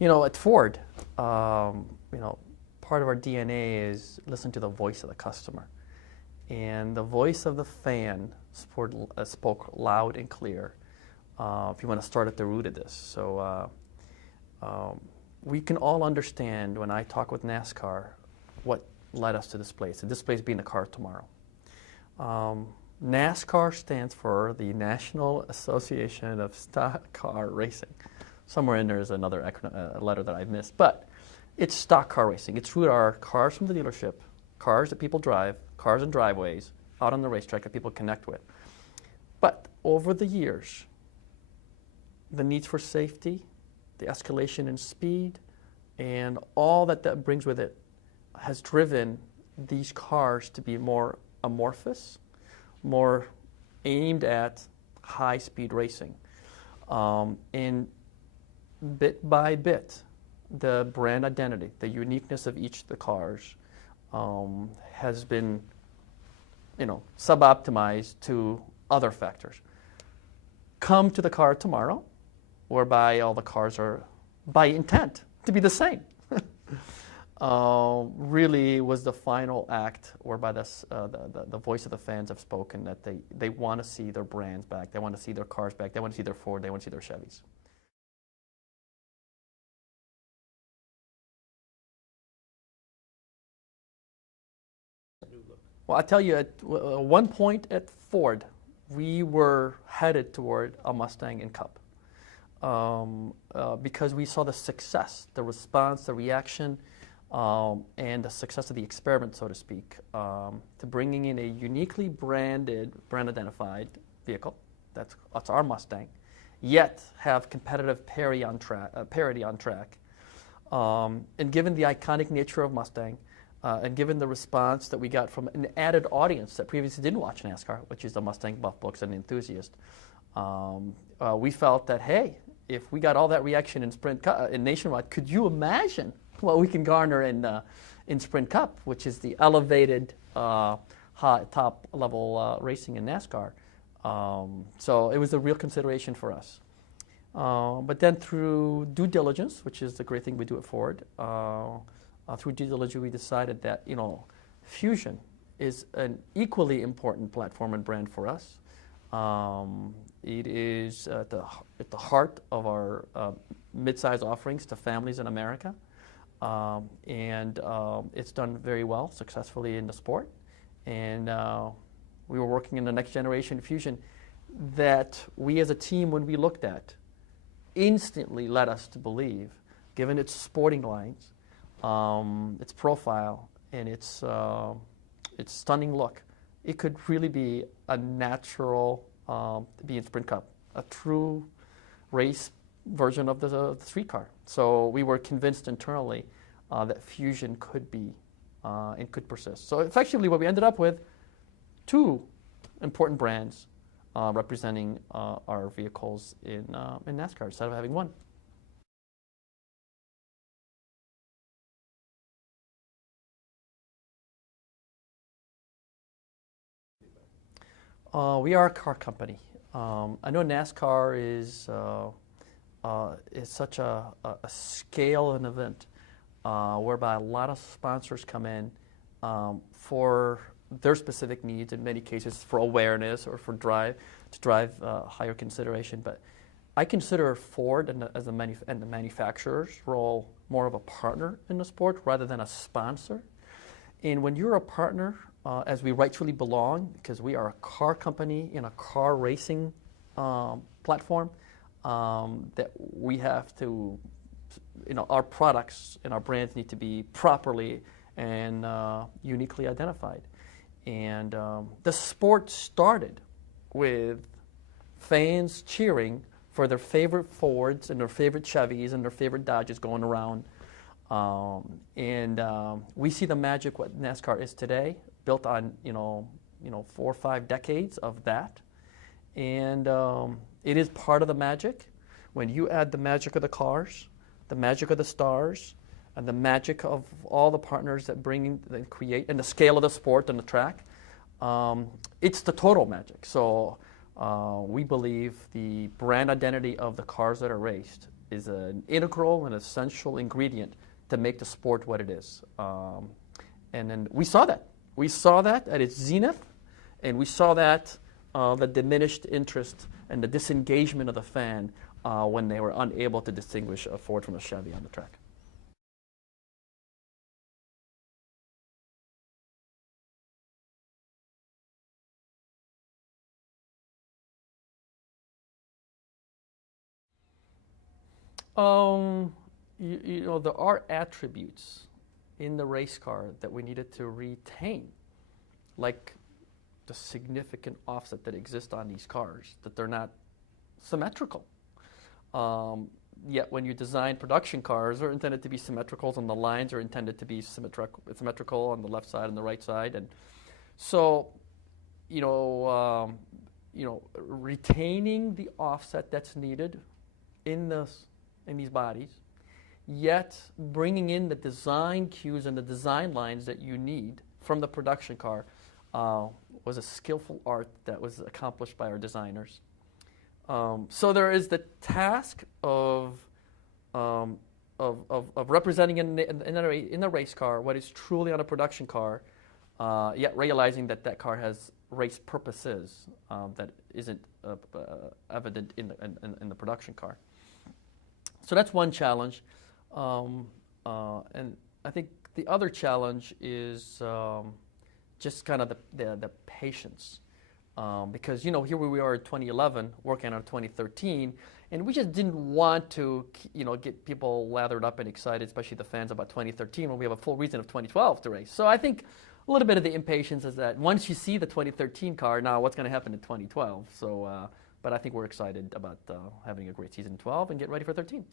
At Ford, part of our DNA is listen to the voice of the customer. And the voice of the fan spoke loud and clear, if you want to start at the root of this. So we can all understand when I talk with NASCAR what led us to this place, and this place being the car tomorrow. NASCAR stands for the National Association of Stock Car Racing. Somewhere in there is another letter that I've missed, but it's stock car racing. Its root are cars from the dealership, cars that people drive, cars in driveways, out on the racetrack that people connect with. But over the years, the needs for safety, the escalation in speed, and all that brings with it has driven these cars to be more amorphous, more aimed at high-speed racing. And bit by bit, the brand identity, the uniqueness of each of the cars has been, sub-optimized to other factors. Come to the car tomorrow, whereby all the cars are, by intent, to be the same. Really was the final act whereby the voice of the fans have spoken that they want to see their brands back, they want to see their cars back, they want to see their Ford, they want to see their Chevys. Well, I tell you, at one point at Ford, we were headed toward a Mustang in Cup because we saw the success, the response, the reaction, and the success of the experiment, so to speak, to bringing in a uniquely branded, brand-identified vehicle. That's our Mustang, yet have competitive parity on track. And given the iconic nature of Mustang, and given the response that we got from an added audience that previously didn't watch NASCAR, which is the Mustang buff books and enthusiast, we felt that, hey, if we got all that reaction in Sprint Cup, in Nationwide, could you imagine what we can garner in Sprint Cup, which is the elevated top-level racing in NASCAR? So it was a real consideration for us. But then through due diligence, which is the great thing we do at Ford, through due diligence, we decided that Fusion is an equally important platform and brand for us. It is at the heart of our mid-size offerings to families in America, and it's done very well, successfully in the sport. And we were working in the next generation Fusion that we as a team, when we looked at, instantly led us to believe, given its sporting lines, its profile, and its stunning look, it could really be a natural be in Sprint Cup, a true race version of the street car. So we were convinced internally that Fusion could be and could persist. So effectively, what we ended up with, two important brands representing our vehicles in NASCAR instead of having one. We are a car company. I know NASCAR is such a scale of an event whereby a lot of sponsors come in for their specific needs, in many cases for awareness or for drive higher consideration. But I consider Ford and the manufacturer's role more of a partner in the sport rather than a sponsor. And when you're a partner, as we rightfully belong, because we are a car company in a car racing platform, that we have to, our products and our brands need to be properly and uniquely identified. And the sport started with fans cheering for their favorite Fords and their favorite Chevys and their favorite Dodges going around. We see the magic what NASCAR is today, built on 4 or 5 decades of that, and it is part of the magic. When you add the magic of the cars, the magic of the stars, and the magic of all the partners that create, and the scale of the sport and the track, it's the total magic. So we believe the brand identity of the cars that are raced is an integral and essential ingredient to make the sport what it is. And then we saw that. We saw that at its zenith, and we saw that the diminished interest and the disengagement of the fan when they were unable to distinguish a Ford from a Chevy on the track. There are attributes in the race car that we needed to retain, like the significant offset that exists on these cars, that they're not symmetrical. Yet when you design production cars, they're intended to be symmetrical, and the lines are intended to be symmetrical on the left side and the right side. And so, retaining the offset that's needed in these bodies, yet bringing in the design cues and the design lines that you need from the production car was a skillful art that was accomplished by our designers. So there is the task of representing in the race car what is truly on a production car, yet realizing that that car has race purposes that isn't evident in the production car. So that's one challenge, and I think the other challenge is just kind of the patience, because here we are in 2011 working on 2013, and we just didn't want to get people lathered up and excited, especially the fans, about 2013 when we have a full reason of 2012 to race. So I think a little bit of the impatience is that once you see the 2013 car, now what's going to happen in 2012? So. But I think we're excited about having a great season 12 and getting ready for 13.